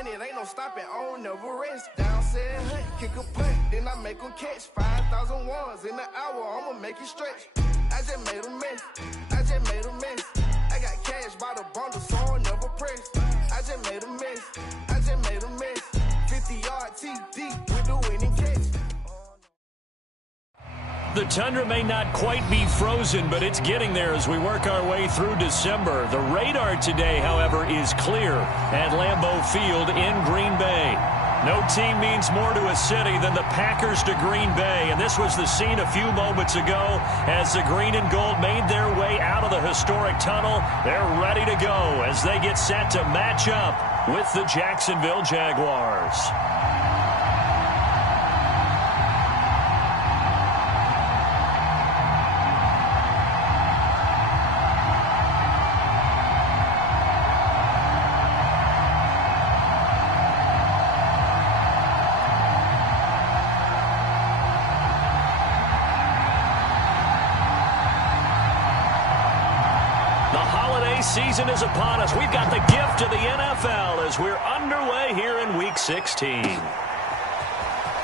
run it, ain't no stopping, on never rest. Down said hunt, kick a punt, then I make them catch. 5,000 ones in an hour, I'ma make it stretch. I just made a mess, I just made a mess. I got cash by the bundle, so I'll never press. I just made a mess, I just made a mess. 50-yard TD with the winning catch. The tundra may not quite be frozen, but it's getting there as we work our way through December. The radar today, however, is clear at Lambeau Field in Green Bay. No team means more to a city than the Packers to Green Bay, and this was the scene a few moments ago as the green and gold made their way out of the historic tunnel. They're ready to go as they get set to match up with the Jacksonville Jaguars. Season is upon us. We've got the gift of the NFL as we're underway here in Week 16.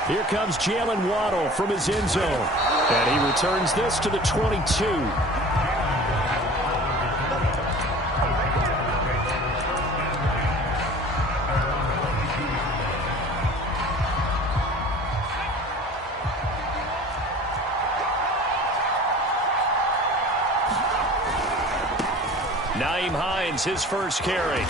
Here comes Jalen Waddle from his end zone. And he returns this to the 22. His first carry.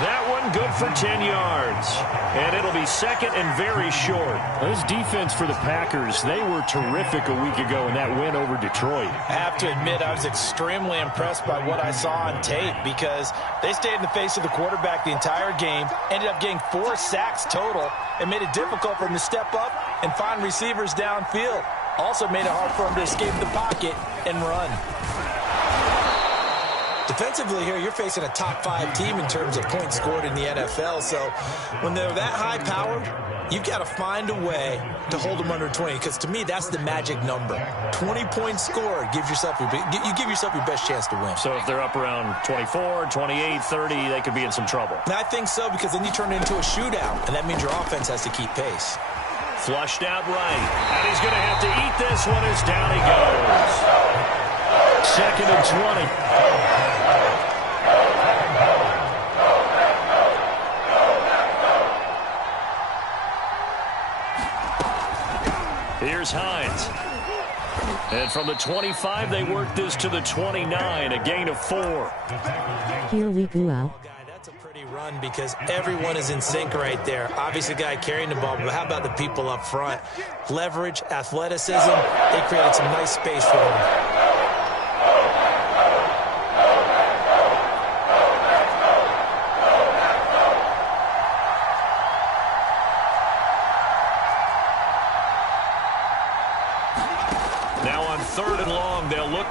That one good for 10 yards. And it'll be second and very short. This defense for the Packers, they were terrific a week ago in that win over Detroit. I have to admit, I was extremely impressed by what I saw on tape because they stayed in the face of the quarterback the entire game, ended up getting 4 sacks total, and made it difficult for him to step up and find receivers downfield. Also made it hard for him to escape the pocket and run. Defensively here, you're facing a top 5 team in terms of points scored in the NFL. So when they're that high powered, you've got to find a way to hold them under 20. Because to me, that's the magic number. 20 points scored gives yourself you give yourself your best chance to win. So if they're up around 24, 28, 30, they could be in some trouble. And I think so, because then you turn it into a shootout, and that means your offense has to keep pace. Flushed out right. And he's going to have to eat this one as down he goes. Second and 20. Here's Hines. And from the 25, they work this to the 29, a gain of 4. Here we go. That's a pretty run because everyone is in sync right there. Obviously, the guy carrying the ball, but how about the people up front? Leverage, athleticism, they created some nice space for him.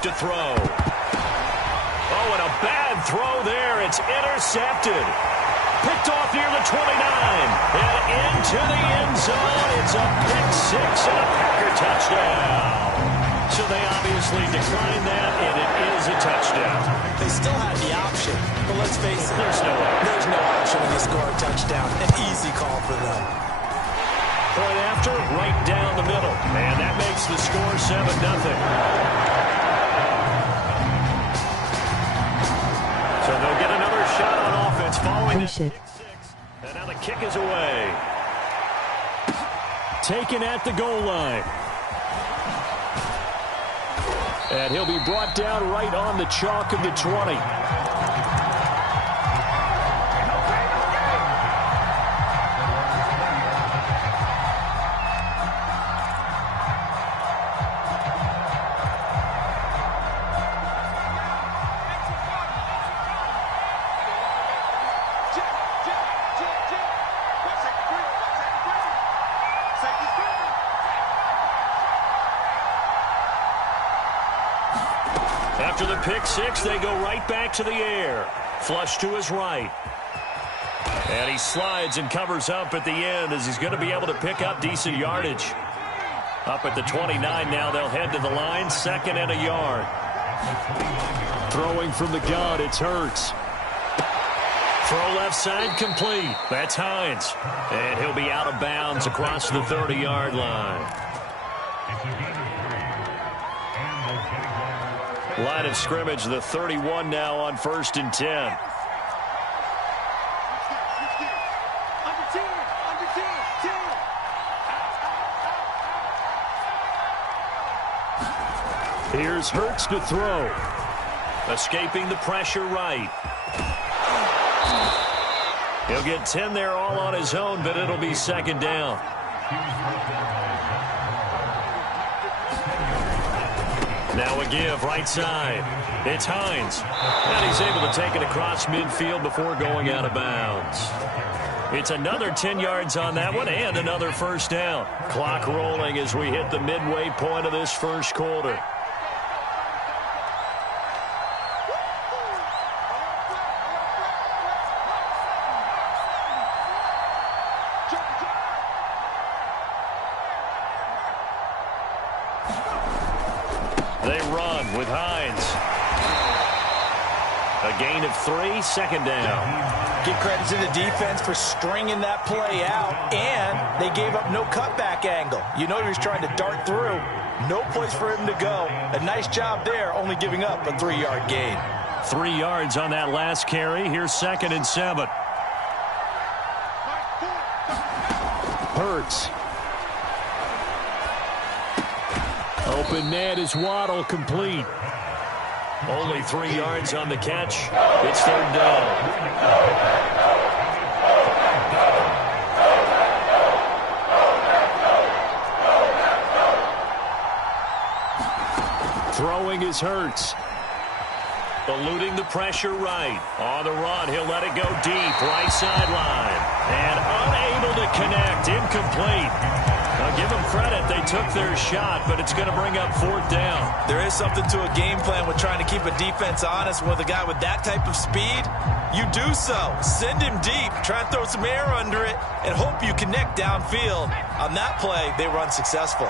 To throw. Oh, and a bad throw there. It's intercepted. Picked off near the 29. And into the end zone. It's a pick 6 and a Packer touchdown. So they obviously declined that, and it is a touchdown. They still had the option, but let's face it. There's no option when you score a touchdown. An easy call for them. Point after, right down the middle. And that makes the score 7-0. So they'll get another shot on offense following that. And now the kick is away. Taken at the goal line. And he'll be brought down right on the chalk of the 20. After the pick 6, they go right back to the air. Flush to his right. And he slides and covers up at the end as he's going to be able to pick up decent yardage. Up at the 29 now, they'll head to the line, 2nd and a yard. Throwing from the gun, it's Hurts. Throw left side complete. That's Hines. And he'll be out of bounds across the 30-yard line. Line of scrimmage, the 31 now on 1st and 10. Here's Hurts to throw. Escaping the pressure right. He'll get 10 there all on his own, but it'll be 2nd down. Now a give right side. It's Hines. And he's able to take it across midfield before going out of bounds. It's another 10 yards on that one and another 1st down. Clock rolling as we hit the midway point of this 1st quarter. They run with Hines. A gain of 3, 2nd down. Give credit to the defense for stringing that play out, and they gave up no cutback angle. You know he was trying to dart through. No place for him to go. A nice job there, only giving up a 3-yard gain. 3 yards on that last carry. Here's 2nd and 7. Hurts. Open net is Waddle, complete. Only 3 yards on the catch. It's 3rd down. Throwing is Hurts. Eluding the pressure right. On the run, he'll let it go deep. Right sideline. And unable to connect. Incomplete. Now give them credit. They took their shot, but it's going to bring up 4th down. There is something to a game plan with trying to keep a defense honest. With a guy with that type of speed, you do so. Send him deep. Try and throw some air under it and hope you connect downfield. On that play, they were unsuccessful.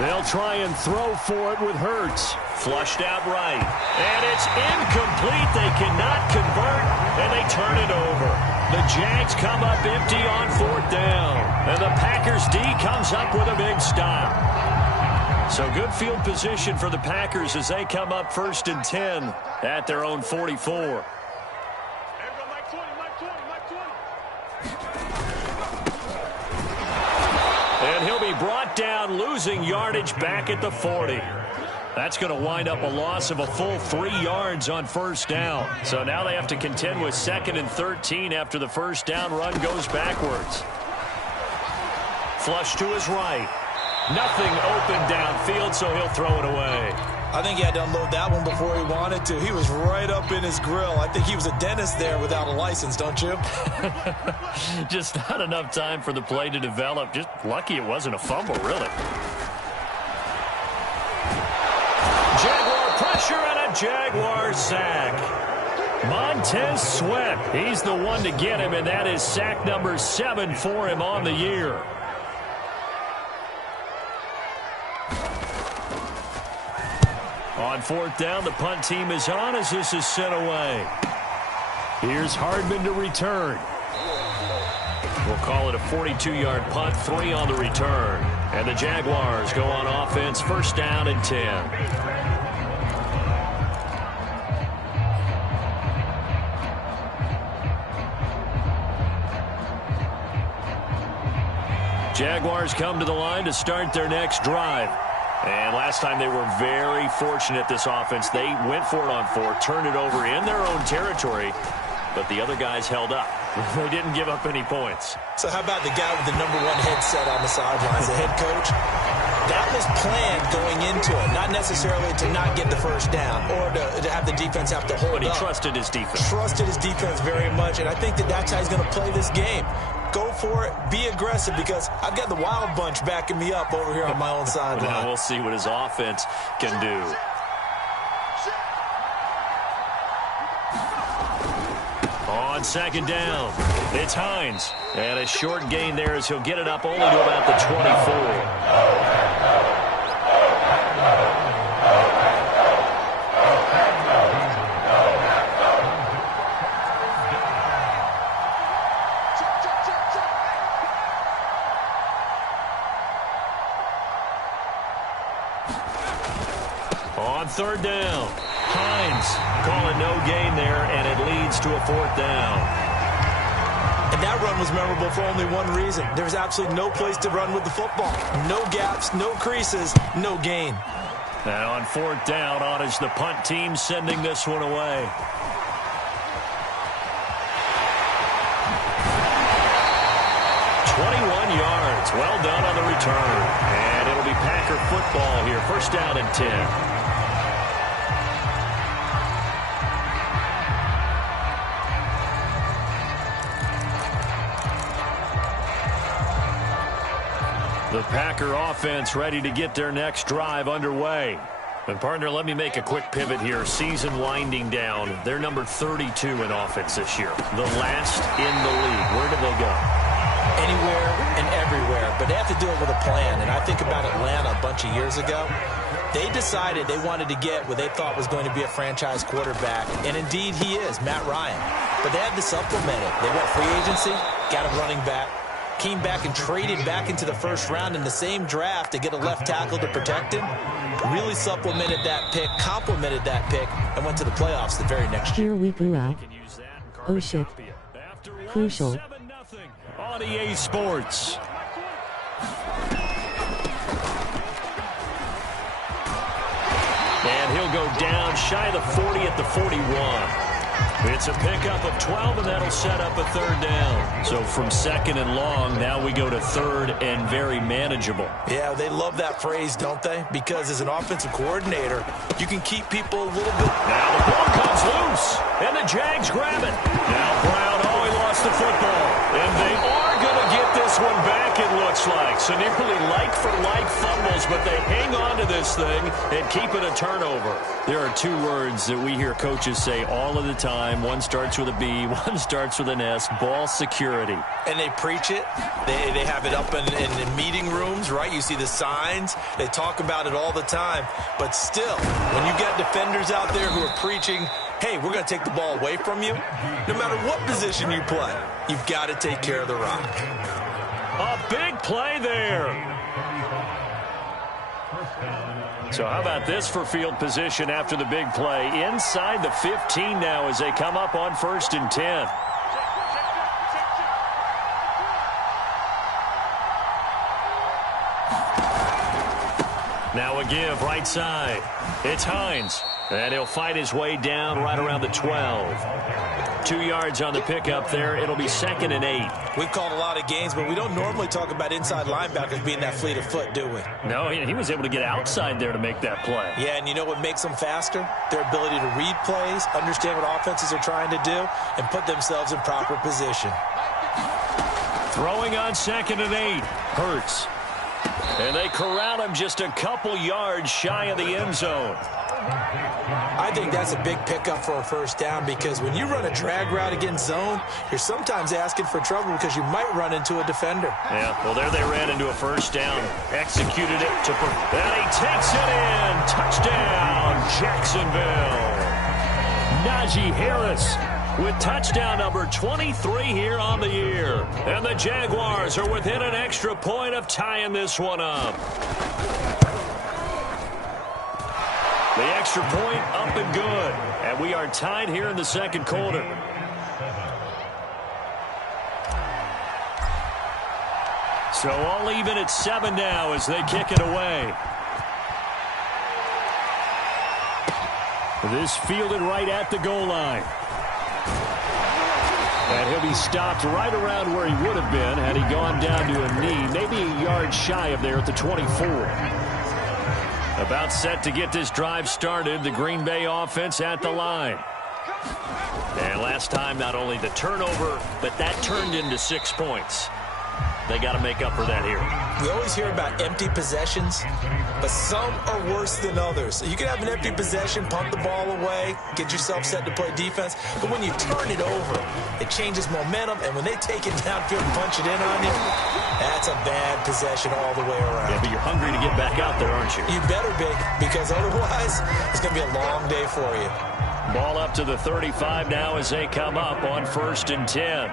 They'll try and throw for it with Hurts. Flushed out right. And it's incomplete. They cannot convert, and they turn it over. The Jags come up empty on 4th down. And the Packers D comes up with a big stop. So good field position for the Packers as they come up 1st and 10 at their own 44. And he'll be brought down, losing yardage back at the 40. That's going to wind up a loss of a full 3 yards on 1st down. So now they have to contend with 2nd and 13 after the 1st down run goes backwards. Flush to his right. Nothing open downfield, so he'll throw it away. I think he had to unload that one before he wanted to. He was right up in his grill. I think he was a dentist there without a license, don't you? Just not enough time for the play to develop. Just lucky it wasn't a fumble, really. Jaguar pressure and a Jaguar sack. Montez Sweat, he's the one to get him, and that is sack number 7 for him on the year. On 4th down, the punt team is on as this is sent away. Here's Hardman to return. We'll call it a 42-yard punt, 3 on the return. And the Jaguars go on offense, 1st down and 10. Jaguars come to the line to start their next drive. And last time they were very fortunate, this offense. They went for it on 4, turned it over in their own territory, but the other guys held up. They didn't give up any points. So how about the guy with the #1 headset on the sidelines, the head coach? That was planned going into it, not necessarily to not get the 1st down or to have the defense have to hold up. But he trusted his defense. Trusted his defense very much, and I think that's how he's going to play this game. Go for it. Be aggressive, because I've got the wild bunch backing me up over here on my own sideline. Now we'll see what his offense can do. On on second down. It's Hines. And a short gain there as he'll get it up only to about the 24. On third down, Hines calling no gain there, and it leads to a fourth down. And that run was memorable for only one reason. There's absolutely no place to run with the football. No gaps, no creases, no gain. And on fourth down, on is the punt team sending this one away. Yards. Well done on the return. And it'll be Packer football here. First down and 10. The Packer offense ready to get their next drive underway. And, partner, let me make a quick pivot here. Season winding down. They're number 32 in offense this year. The last in the league. Where do they go? Anywhere and everywhere, but they have to do it with a plan. And I think about Atlanta a bunch of years ago. They decided they wanted to get what they thought was going to be a franchise quarterback, and indeed he is, Matt Ryan. But they had to supplement it. They went free agency, got a running back, came back and traded back into the first round in the same draft to get a left tackle to protect him, really supplemented that pick, complemented that pick, and went to the playoffs the very next year. Here we go out. Oh shit. Crucial. On EA Sports. And he'll go down shy of the 40 at the 41. It's a pickup of 12, and that'll set up a third down. So from second and long, now we go to third and very manageable. Yeah, they love that phrase, don't they? Because as an offensive coordinator, you can keep people a little bit. Now the ball comes loose, and the Jags grab it. Now Brown, he lost the football. And they are going to get this one back, it looks like. So nearly like-for-like fumbles, but they hang on to this thing and keep it a turnover. There are two words that we hear coaches say all of the time. One starts with a B, one starts with an S, ball security. And they preach it. They have it up in meeting rooms, right? You see the signs. They talk about it all the time. But still, when you get defenders out there who are preaching, hey, we're going to take the ball away from you, no matter what position you play, you've got to take care of the rock. A big play there. So how about this for field position after the big play? Inside the 15 now as they come up on 1st and 10. Now a give right side. It's Hines. And he'll fight his way down right around the 12. 2 yards on the pickup there. It'll be 2nd and 8. We've called a lot of games, but we don't normally talk about inside linebackers being that fleet of foot, do we? No, he was able to get outside there to make that play. Yeah, and you know what makes them faster? Their ability to read plays, understand what offenses are trying to do, and put themselves in proper position. Throwing on 2nd and 8. Hurts. And they corral him just a couple yards shy of the end zone. I think that's a big pickup for a first down because when you run a drag route against zone, you're sometimes asking for trouble because you might run into a defender. Yeah, well, there they ran into a first down. Executed it to and he takes it in. Touchdown, Jacksonville. Najee Harris with touchdown number 23 here on the year. And the Jaguars are within an extra point of tying this one up. The extra point up and good. And we are tied here in the second quarter. So all even at 7 now as they kick it away. This fielded right at the goal line. And he'll be stopped right around where he would have been had he gone down to a knee, maybe a yard shy of there at the 24. About set to get this drive started, the Green Bay offense at the line. And last time, not only the turnover, but that turned into 6 points. They got to make up for that here. We always hear about empty possessions, but some are worse than others. You can have an empty possession, pump the ball away, get yourself set to play defense, but when you turn it over, it changes momentum, and when they take it downfield and punch it in on you, that's a bad possession all the way around. Yeah, but you're hungry to get back out there, aren't you? You better be, because otherwise, it's going to be a long day for you. Ball up to the 35 now as they come up on 1st and 10.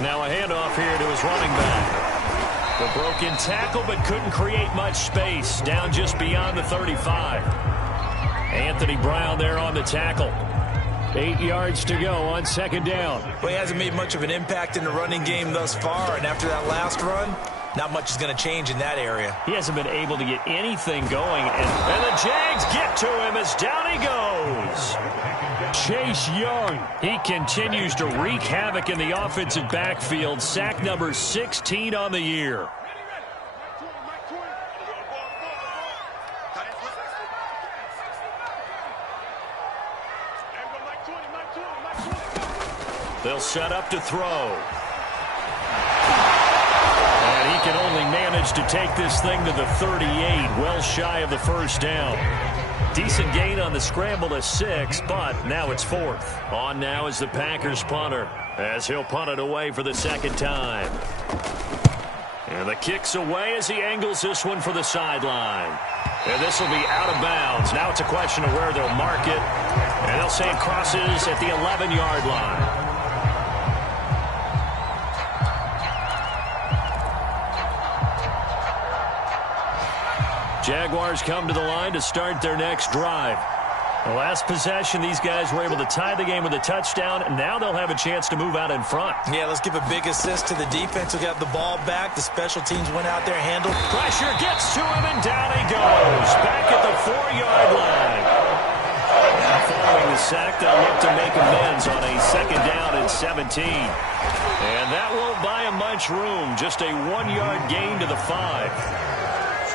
Now a handoff here to his running back. The broken tackle, but couldn't create much space. Down just beyond the 35. Anthony Brown there on the tackle. 8 yards to go on 2nd down. Well, he hasn't made much of an impact in the running game thus far, and after that last run, not much is going to change in that area. He hasn't been able to get anything going, and the Jags get to him as down he goes. Chase Young, he continues to wreak havoc in the offensive backfield. Sack number 16 on the year. They'll set up to throw. And he can only manage to take this thing to the 38, well shy of the 1st down. Decent gain on the scramble to 6, but now it's 4th. On now is the Packers punter, as he'll punt it away for the 2nd time. And the kick's away as he angles this one for the sideline. And this will be out of bounds. Now it's a question of where they'll mark it. And they'll say it crosses at the 11-yard line. Jaguars come to the line to start their next drive. The last possession, these guys were able to tie the game with a touchdown, and now they'll have a chance to move out in front. Yeah, let's give a big assist to the defense who got the ball back. The special teams went out there, handled. Pressure gets to him, and down he goes. Back at the 4-yard line. Now following the sack, they'll look to make amends on a 2nd down and 17. And that won't buy him much room. Just a 1-yard gain to the 5.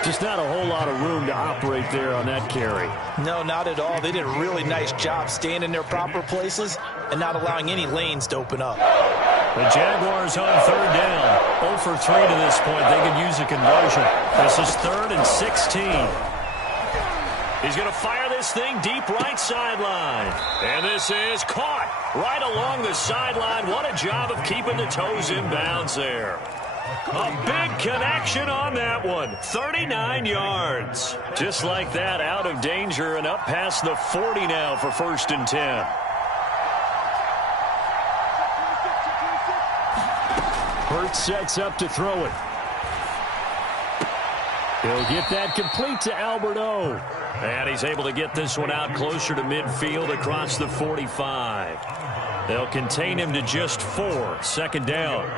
Just not a whole lot of room to operate there on that carry. No, not at all. They did a really nice job staying in their proper places and not allowing any lanes to open up. The Jaguars on 3rd down. 0 for 3 to this point. They could use a conversion. This is 3rd and 16. He's going to fire this thing deep right sideline. And this is caught right along the sideline. What a job of keeping the toes in bounds there. A big connection on that one. 39 yards. Just like that, out of danger and up past the 40 now for 1st and 10. Hurts sets up to throw it. He'll get that complete to Albert O. And he's able to get this one out closer to midfield across the 45. They'll contain him to just 4. 2nd down.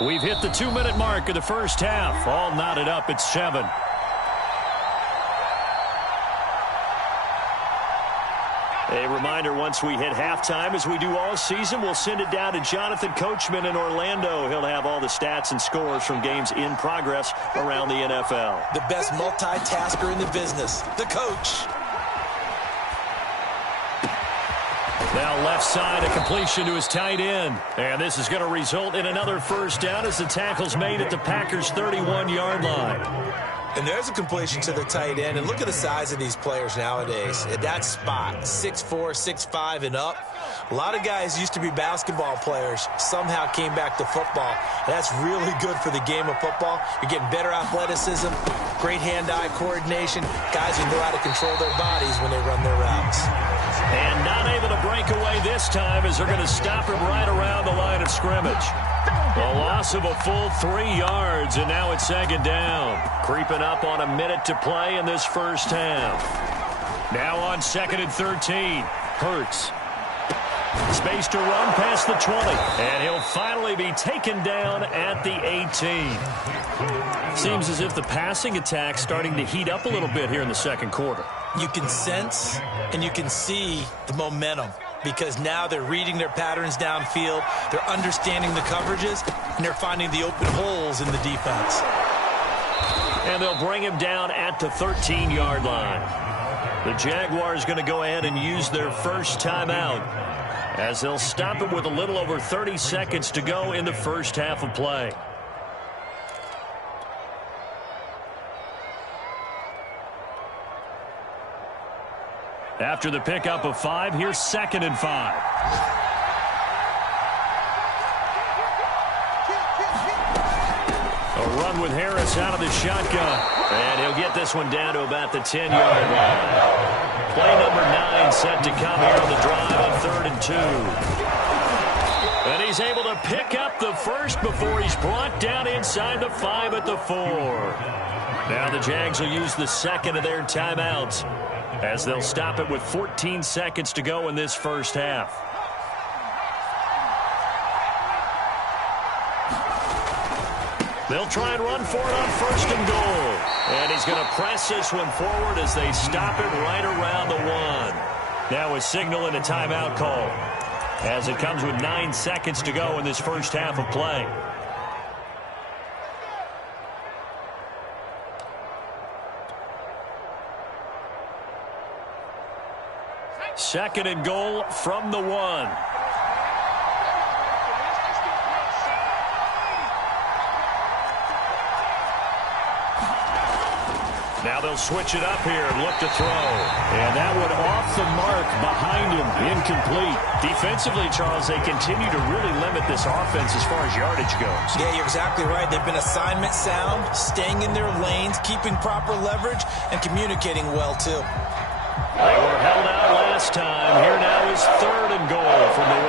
We've hit the 2-minute mark of the 1st half. All knotted up at 7. A reminder, once we hit halftime, as we do all season, we'll send it down to Jonathan Coachman in Orlando. He'll have all the stats and scores from games in progress around the NFL. The best multitasker in the business, the coach. Now left side, a completion to his tight end. And this is going to result in another 1st down as the tackle's made at the Packers' 31-yard line. And there's a completion to the tight end. And look at the size of these players nowadays. At that spot, 6'4", 6'5", and up. A lot of guys used to be basketball players, somehow came back to football. That's really good for the game of football. You're getting better athleticism, great hand-eye coordination, guys who know how to control their bodies when they run their routes. And not able to break away this time as they're going to stop him right around the line of scrimmage. A loss of a full 3 yards, and now it's 2nd down. Creeping up on a minute to play in this 1st half. Now on 2nd and 13. Hurts. Space to run past the 20. And he'll finally be taken down at the 18. Seems as if the passing attack's starting to heat up a little bit here in the 2nd quarter. You can sense and you can see the momentum because now they're reading their patterns downfield, they're understanding the coverages, and they're finding the open holes in the defense. And they'll bring him down at the 13-yard line. The Jaguars going to go ahead and use their first timeout as they'll stop it with a little over 30 seconds to go in the first half of play. After the pickup of 5, here's 2nd and 5. A run with Harris out of the shotgun. And he'll get this one down to about the 10-yard line. Play number 9 set to come here on the drive on 3rd and 2. And he's able to pick up the first before he's brought down inside the 5 at the 4. Now the Jags will use the second of their timeouts as they'll stop it with 14 seconds to go in this first half. They'll try and run for it on 1st and goal. And he's going to press this one forward as they stop it right around the 1. Now a signal and a timeout call as it comes with 9 seconds to go in this first half of play. Second and goal from the 1. Now they'll switch it up here and look to throw. And that one off the mark behind him. Incomplete. Defensively, Charles, they continue to really limit this offense as far as yardage goes. Yeah, you're exactly right. They've been assignment sound, staying in their lanes, keeping proper leverage, and communicating well, too. They were held out last time. Here now is 3rd and goal from the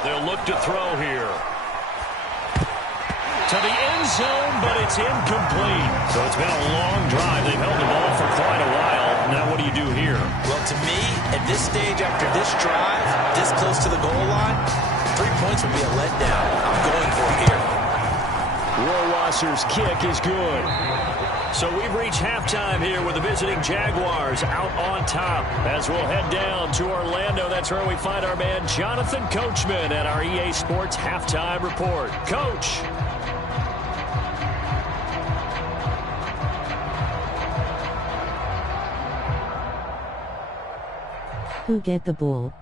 1. They'll look to throw here. To the end zone, but it's incomplete. So it's been a long drive. They've held the ball for quite a while. Now what do you do here? Well, to me, at this stage after this drive, this close to the goal line, 3 points would be a letdown. I'm going for it here. Rohrwasser's kick is good. So we've reached halftime here with the visiting Jaguars out on top. As we'll head down to Orlando, that's where we find our man Jonathan Coachman at our EA Sports Halftime Report. Coach. Who get the ball?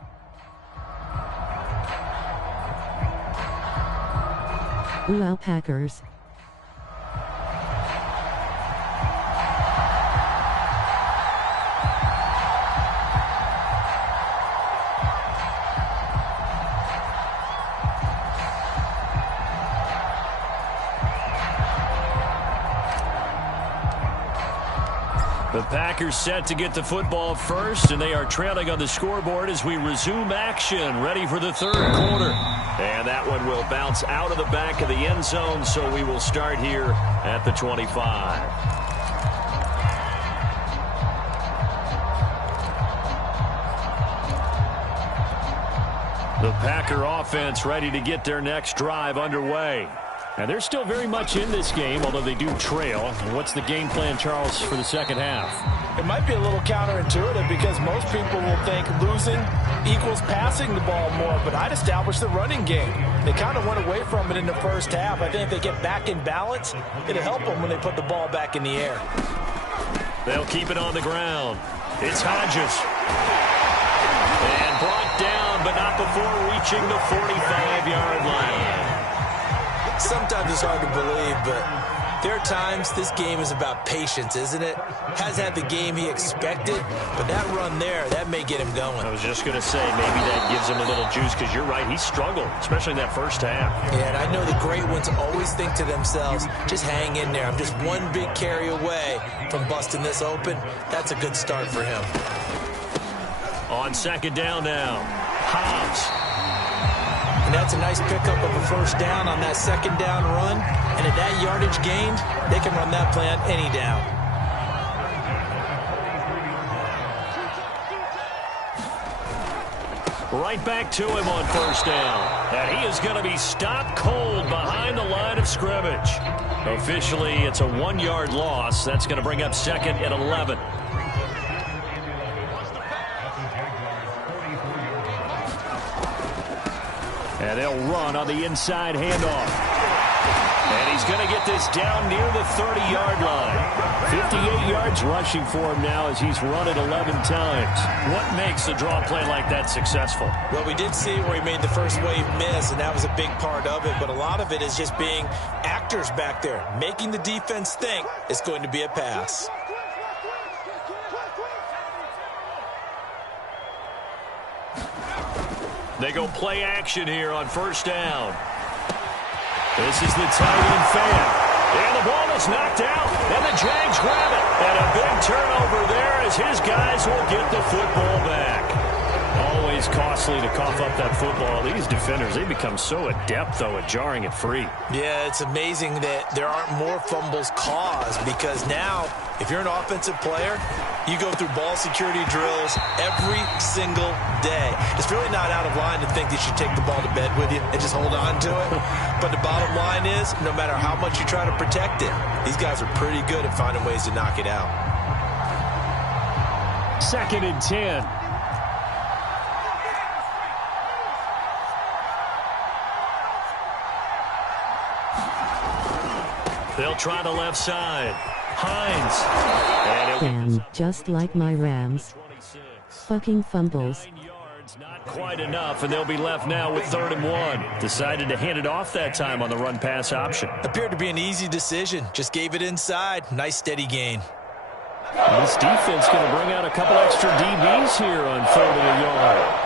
Ooh, Alpacas. The Packers set to get the football first, and they are trailing on the scoreboard as we resume action, ready for the 3rd quarter. And that one will bounce out of the back of the end zone, so we will start here at the 25. The Packer offense ready to get their next drive underway. And they're still very much in this game, although they do trail. What's the game plan, Charles, for the second half? It might be a little counterintuitive because most people will think losing equals passing the ball more, but I'd establish the running game. They kind of went away from it in the first half. I think if they get back in balance, it'll help them when they put the ball back in the air. They'll keep it on the ground. It's Hodges. And brought down, but not before reaching the 45-yard line. Sometimes it's hard to believe, but there are times this game is about patience, isn't it? Has had the game he expected, but that run there, that may get him going. I was just going to say, maybe that gives him a little juice, because you're right, he struggled, especially in that first half. Yeah, and I know the great ones always think to themselves, just hang in there. I'm just one big carry away from busting this open. That's a good start for him. On 2nd down now, Hobbs. And that's a nice pickup of a first down on that 2nd down run. And at that yardage gained, they can run that play on any down. Right back to him on 1st down. And he is going to be stopped cold behind the line of scrimmage. Officially, it's a 1-yard loss. That's going to bring up 2nd and 11. And they'll run on the inside handoff. And he's going to get this down near the 30-yard line. 58 yards rushing for him now as he's run it 11 times. What makes a draw play like that successful? Well, we did see where he made the first wave miss, and that was a big part of it. But a lot of it is just being actors back there, making the defense think it's going to be a pass. They go play action here on first down. This is the tight end fan. And the ball is knocked out. And the Jags grab it. And a big turnover there as his guys will get the football back. Always costly to cough up that football. These defenders, they become so adept, though, at jarring it free. Yeah, it's amazing that there aren't more fumbles caused because now, if you're an offensive player, you go through ball security drills every single day. It's really not out of line to think that you should take the ball to bed with you and just hold on to it. But the bottom line is, no matter how much you try to protect it, these guys are pretty good at finding ways to knock it out. 2nd and 10. They'll try the left side. Hines. Damn, just like my Rams. Fucking fumbles. Not quite enough, and they'll be left now with 3rd and 1. Decided to hand it off that time on the run-pass option. Appeared to be an easy decision. Just gave it inside. Nice steady gain. This defense going to bring out a couple extra DBs here on 3rd and a yard.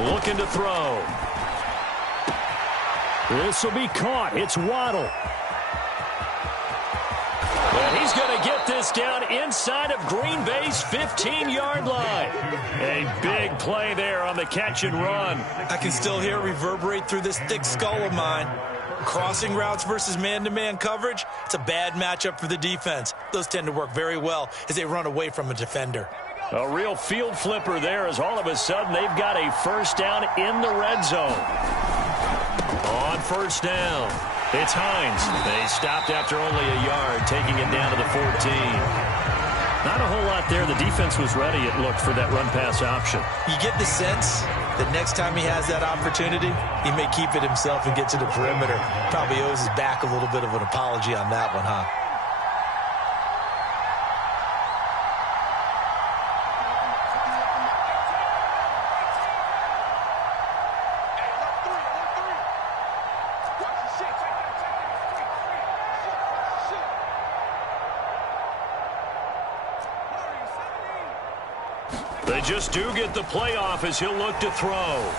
Looking to throw. This will be caught. It's Waddle. And he's going to get this down inside of Green Bay's 15-yard line. A big play there on the catch and run. I can still hear it reverberate through this thick skull of mine. Crossing routes versus man-to-man coverage, it's a bad matchup for the defense. Those tend to work very well as they run away from a defender. A real field flipper there as all of a sudden they've got a first down in the red zone. On first down, it's Hines. They stopped after only a yard, taking it down to the 14. Not a whole lot there. The defense was ready, it looked, for that run-pass option. You get the sense that next time he has that opportunity, he may keep it himself and get to the perimeter. Probably owes his back a little bit of an apology on that one, huh? They just do get the playoff as he'll look to throw.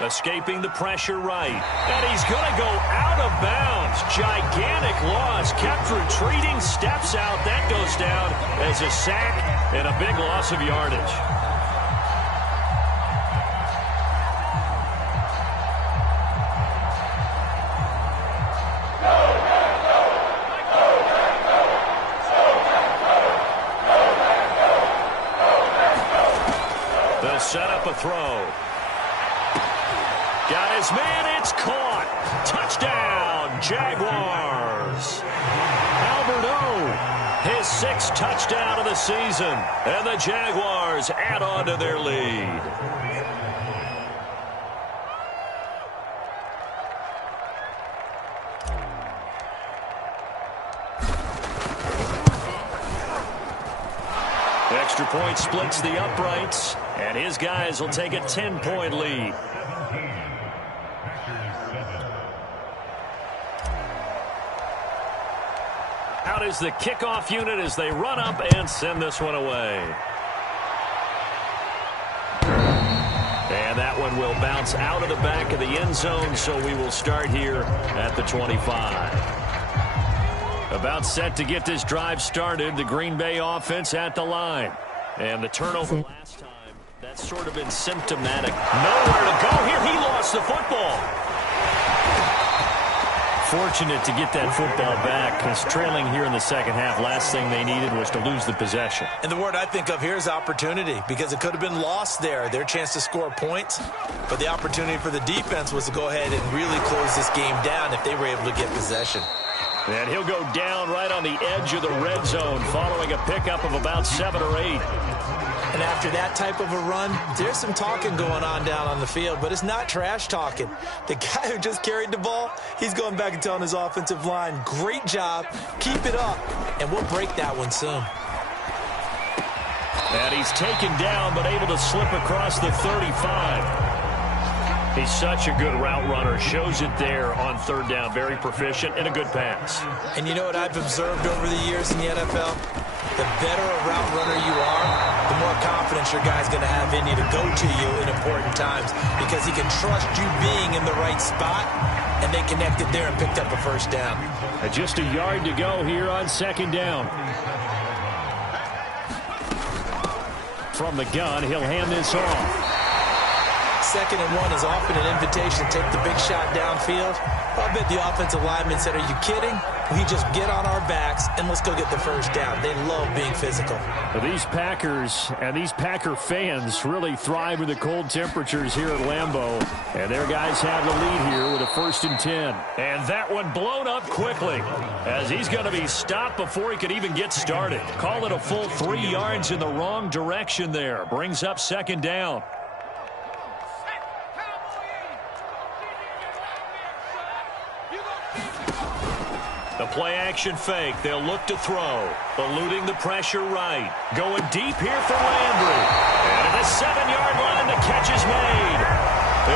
Escaping the pressure right. And he's going to go out of bounds. Gigantic loss. Kept retreating. Steps out. That goes down as a sack and a big loss of yardage. They'll set up a throw. Got his man, it's caught. Touchdown, Jaguars. Albert O, his 6th touchdown of the season. And the Jaguars add on to their lead. Extra point splits the uprights, and his guys will take a 10-point lead. Out is the kickoff unit as they run up and send this one away. And that one will bounce out of the back of the end zone, so we will start here at the 25. About set to get this drive started, the Green Bay offense at the line. And the turnover last time, that's sort of been symptomatic. Nowhere to go here. He lost the football. Fortunate to get that football back, because trailing here in the second half, last thing they needed was to lose the possession. And the word I think of here is opportunity, because it could have been lost there, their chance to score points. But the opportunity for the defense was to go ahead and really close this game down if they were able to get possession. And he'll go down right on the edge of the red zone following a pickup of about 7 or 8. And after that type of a run, there's some talking going on down on the field, but it's not trash talking. The guy who just carried the ball, he's going back and telling his offensive line, great job, keep it up, and we'll break that one soon. And he's taken down but able to slip across the 35. He's such a good route runner. Shows it there on third down. Very proficient and a good pass. And you know what I've observed over the years in the NFL? The better a route runner you are, the more confidence your guy's going to have in you to go to you in important times because he can trust you being in the right spot, and they connected there and picked up a first down. Just a yard to go here on second down. From the gun, he'll hand this off. 2nd and 1 is often an invitation to take the big shot downfield. I bet the offensive lineman said, are you kidding? We just get on our backs and let's go get the first down. They love being physical. Well, these Packers and these Packer fans really thrive in the cold temperatures here at Lambeau. And their guys have the lead here with a 1st and 10. And that one blown up quickly as he's going to be stopped before he could even get started. Call it a full 3 yards in the wrong direction there. Brings up 2nd down. The play-action fake. They'll look to throw. Eluding the pressure right. Going deep here for Landry. And at the 7-yard line, the catch is made.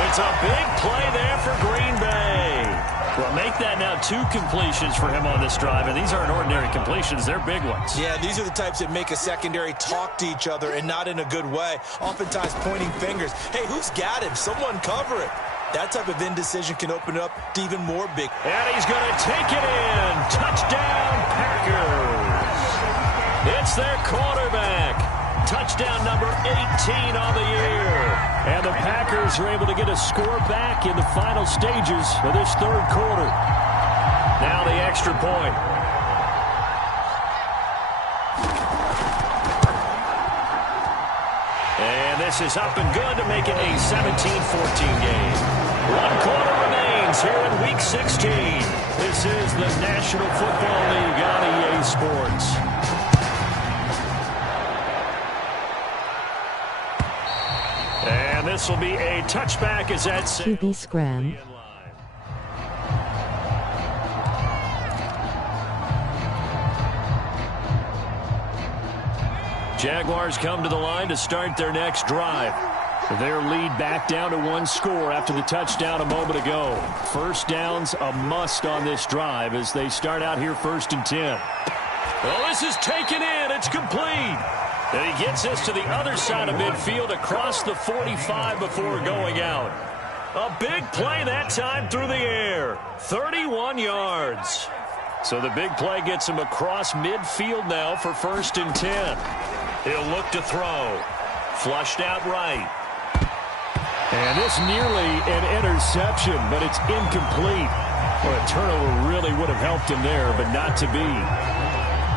It's a big play there for Green Bay. Well, make that now 2 completions for him on this drive, and these aren't ordinary completions. They're big ones. Yeah, these are the types that make a secondary talk to each other and not in a good way. Oftentimes pointing fingers. Hey, who's got him? Someone cover it. That type of indecision can open it up to even more big. And he's going to take it in. Touchdown, Packers. It's their quarterback. Touchdown number 18 on the year. And the Packers are able to get a score back in the final stages of this 3rd quarter. Now the extra point. And this is up and good to make it a 17-14 game. 1 quarter remains here in Week 16. This is the National Football League on EA Sports. And this will be a touchback as that QB scram. Jaguars come to the line to start their next drive. Their lead back down to 1 score after the touchdown a moment ago. First down's a must on this drive as they start out here 1st and 10. Well, this is taken in. It's complete. And he gets us to the other side of midfield across the 45 before going out. A big play that time through the air. 31 yards. So the big play gets him across midfield now for 1st and 10. He'll look to throw. Flushed out right. And this nearly an interception, but it's incomplete. Well, a turnover really would have helped him there, but not to be.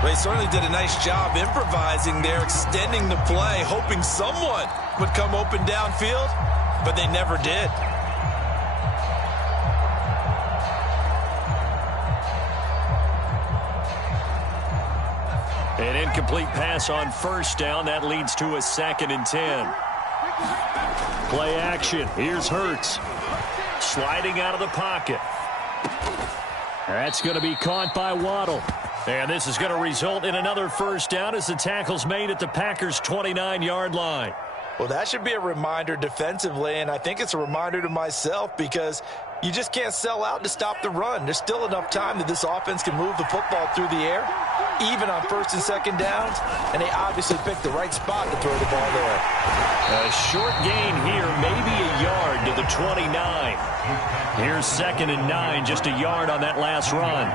Well, he certainly did a nice job improvising there, extending the play, hoping someone would come open downfield, but they never did. An incomplete pass on 1st down. That leads to a 2nd and 10. Play action. Here's Hurts. Sliding out of the pocket. That's going to be caught by Waddle. And this is going to result in another 1st down as the tackle's made at the Packers' 29-yard line. Well, that should be a reminder defensively, and I think it's a reminder to myself because you just can't sell out to stop the run. There's still enough time that this offense can move the football through the air, even on 1st and 2nd downs, and they obviously picked the right spot to throw the ball there. A short gain here, maybe a yard to the 29. Here's 2nd and 9, just a yard on that last run.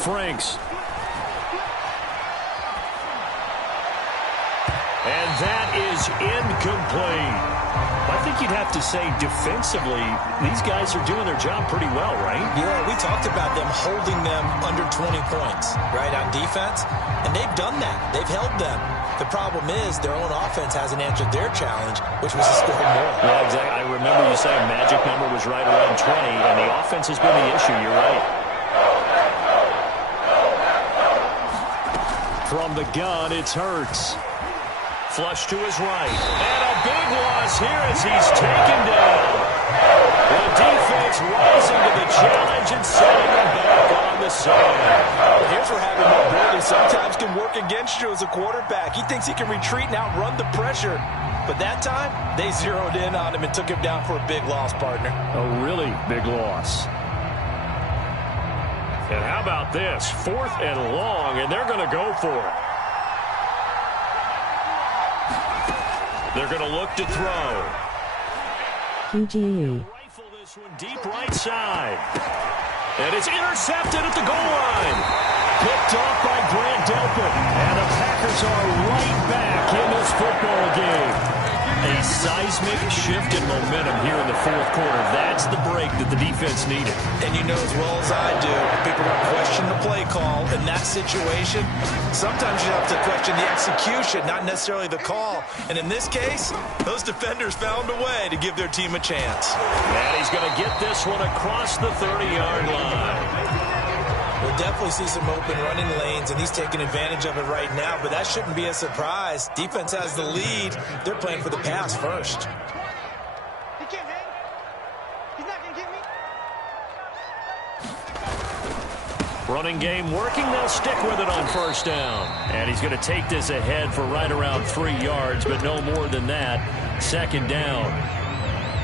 Franks. And that is incomplete. I think you'd have to say defensively, these guys are doing their job pretty well, right? Yeah, we talked about them holding them under 20 points, right, on defense. And they've done that. They've held them. The problem is their own offense hasn't answered their challenge, which was to score more. Yeah, exactly. I remember you saying magic number was right around 20, and the offense has been the issue. You're right. From the gun, it's Hurts. Flush to his right. And a big loss here as he's taken down. The defense rising to the challenge and setting him back on the side. Well, here's where having mobility sometimes can work against you as a quarterback. He thinks he can retreat and outrun the pressure. But that time, they zeroed in on him and took him down for a big loss, partner. A really big loss. And how about this? 4th and long, and they're going to go for it. They're going to look to throw. QGE. Rifle this one deep right side. And it's intercepted at the goal line. Picked off by Grant Delpit. And the Packers are right back in this football game. A seismic shift in momentum here in the 4th quarter. That's the break that the defense needed. And you know as well as I do, people don't question the play call in that situation. Sometimes you have to question the execution, not necessarily the call. And in this case, those defenders found a way to give their team a chance. And he's going to get this one across the 30-yard line. We'll definitely see some open running lanes, and he's taking advantage of it right now, but that shouldn't be a surprise. Defense has the lead. They're playing for the pass first. He can't hang. He's not going to get me. Running game working. They'll stick with it on 1st down. And he's going to take this ahead for right around 3 yards, but no more than that. 2nd down.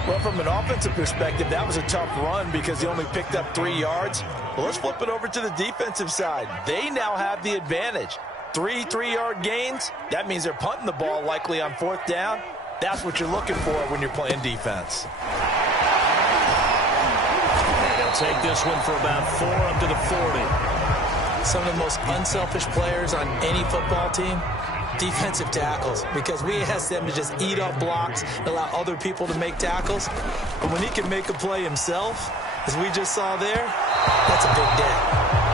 Well, from an offensive perspective, that was a tough run because he only picked up 3 yards. Well, let's flip it over to the defensive side. They now have the advantage. 3 3-yard gains. That means they're punting the ball likely on 4th down. That's what you're looking for when you're playing defense. They'll take this one for about 4 up to the 40. Some of the most unselfish players on any football team, defensive tackles, because we ask them to just eat up blocks and allow other people to make tackles. But when he can make a play himself, as we just saw there, that's a big day.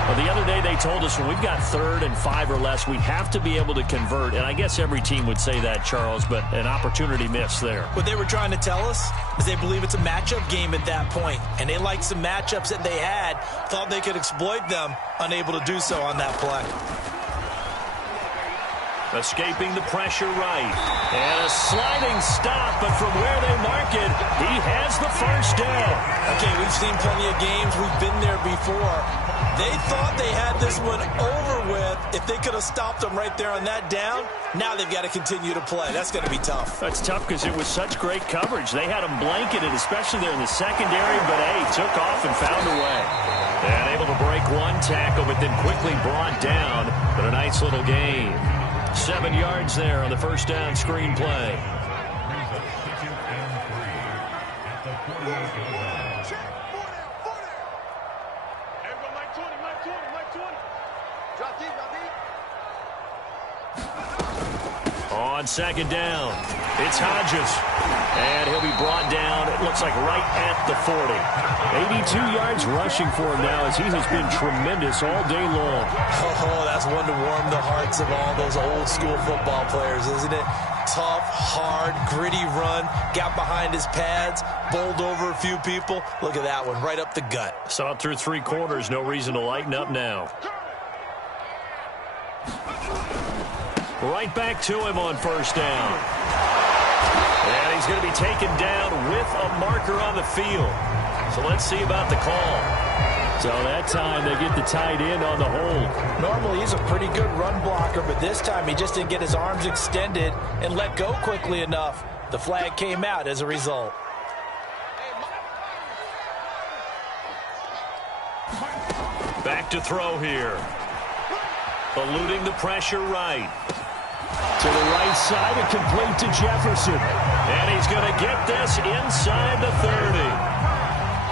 Well, the other day they told us when we've got 3rd and 5 or less, we have to be able to convert. And I guess every team would say that, Charles, but an opportunity missed there. What they were trying to tell us is they believe it's a matchup game at that point. And they liked some matchups that they had, thought they could exploit them, unable to do so on that play. Escaping the pressure right. And a sliding stop, but from where they mark it, he has the 1st down. Okay, we've seen plenty of games. We've been there before. They thought they had this one over with if they could have stopped them right there on that down. Now they've got to continue to play. That's going to be tough. That's tough because it was such great coverage. They had them blanketed, especially there in the secondary, but, hey, took off and found a way. And able to break one tackle, but then quickly brought down. But a nice little gain. 7 yards there on the 1st down screen play. On 2nd down, it's Hodges. And he'll be brought down, it looks like right at the 40. 82 yards rushing for him now as he has been tremendous all day long. Oh, that's one to warm the hearts of all those old school football players, isn't it? Tough, hard, gritty run, got behind his pads, bowled over a few people. Look at that one, right up the gut. Saw it through 3 quarters, no reason to lighten up now. Right back to him on 1st down. And he's going to be taken down with a marker on the field. So let's see about the call. So that time they get the tight end on the hold. Normally he's a pretty good run blocker, but this time he just didn't get his arms extended and let go quickly enough. The flag came out as a result. Back to throw here. Eluding the pressure right. To the right side and complete to Jefferson. And he's going to get this inside the 30.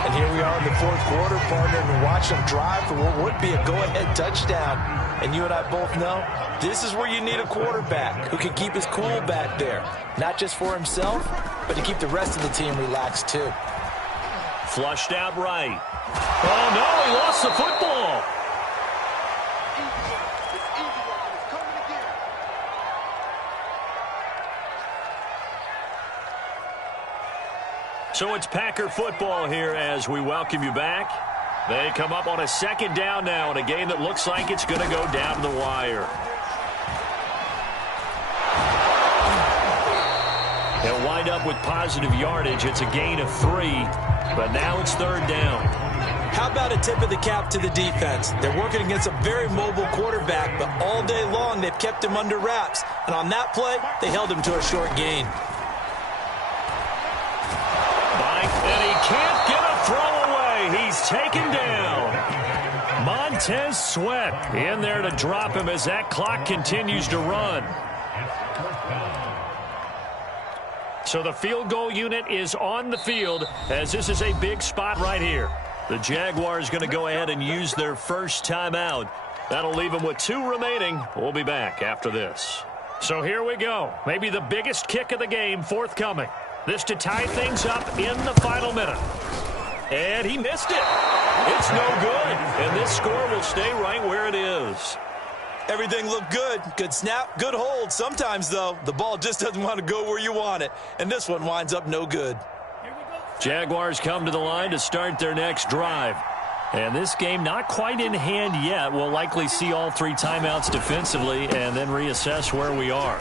And here we are in the fourth quarter, partner, and watch them drive for what would be a go-ahead touchdown. And you and I both know this is where you need a quarterback who can keep his cool back there. Not just for himself, but to keep the rest of the team relaxed too. Flushed out right. Oh, no, he lost the football. So it's Packer football here as we welcome you back. They come up on a second down now in a game that looks like it's going to go down to the wire. They'll wind up with positive yardage. It's a gain of 3, but now it's third down. How about a tip of the cap to the defense? They're working against a very mobile quarterback, but all day long they've kept him under wraps. And on that play, they held him to a short gain. And he can't get a throw away. He's taken down. Montez Sweat in there to drop him as that clock continues to run. So the field goal unit is on the field as this is a big spot right here. The Jaguars going to go ahead and use their first timeout. That'll leave them with 2 remaining. We'll be back after this. So here we go. Maybe the biggest kick of the game forthcoming. This to tie things up in the final minute. And he missed it. It's no good. And this score will stay right where it is. Everything looked good. Good snap, good hold. Sometimes, though, the ball just doesn't want to go where you want it. And this one winds up no good. Jaguars come to the line to start their next drive. And this game not quite in hand yet. We'll likely see all 3 timeouts defensively and then reassess where we are.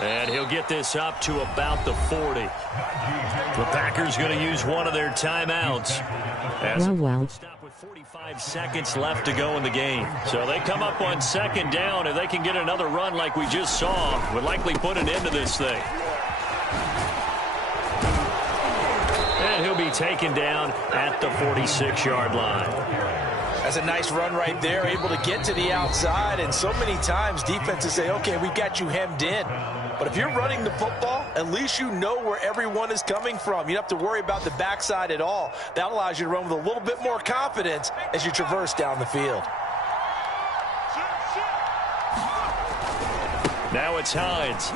And he'll get this up to about the 40. The Packers going to use one of their timeouts. Stop with 45 seconds left to go in the game. So they come up on second down. If they can get another run like we just saw, would likely put an end to this thing. And he'll be taken down at the 46-yard line. That's a nice run right there, able to get to the outside. And so many times defenses say, okay, we got you hemmed in. But if you're running the football, at least you know where everyone is coming from. You don't have to worry about the backside at all. That allows you to run with a little bit more confidence as you traverse down the field. Now it's Hines.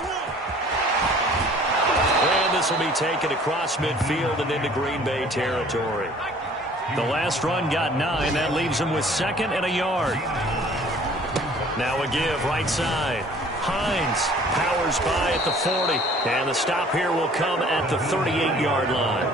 And this will be taken across midfield and into Green Bay territory. The last run got 9. That leaves him with 2nd and a yard. Now a give right side. Hines powers by at the 40. And the stop here will come at the 38-yard line.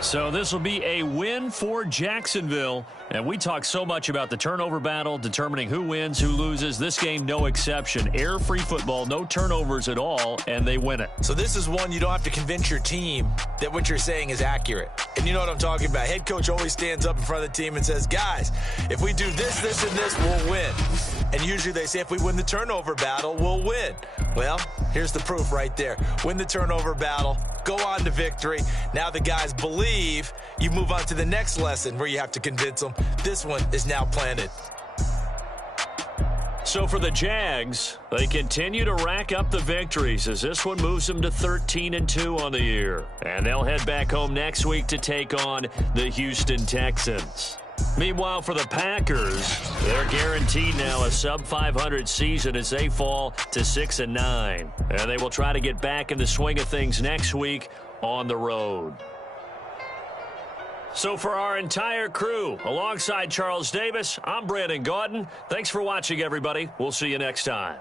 So this will be a win for Jacksonville. And we talk so much about the turnover battle, determining who wins, who loses. This game, no exception. Error-free football, no turnovers at all, and they win it. So this is one you don't have to convince your team that what you're saying is accurate. And you know what I'm talking about. Head coach always stands up in front of the team and says, guys, if we do this, this, and this, we'll win. And usually they say if we win the turnover battle, we'll win. Well, here's the proof right there. Win the turnover battle, go on to victory. Now the guys believe. You move on to the next lesson where you have to convince them. This one is now planted. So for the Jags, they continue to rack up the victories as this one moves them to 13-2 on the year. And they'll head back home next week to take on the Houston Texans. Meanwhile, for the Packers, they're guaranteed now a sub-500 season as they fall to 6-9. And they will try to get back in the swing of things next week on the road. So for our entire crew, alongside Charles Davis, I'm Brandon Gaudin. Thanks for watching, everybody. We'll see you next time.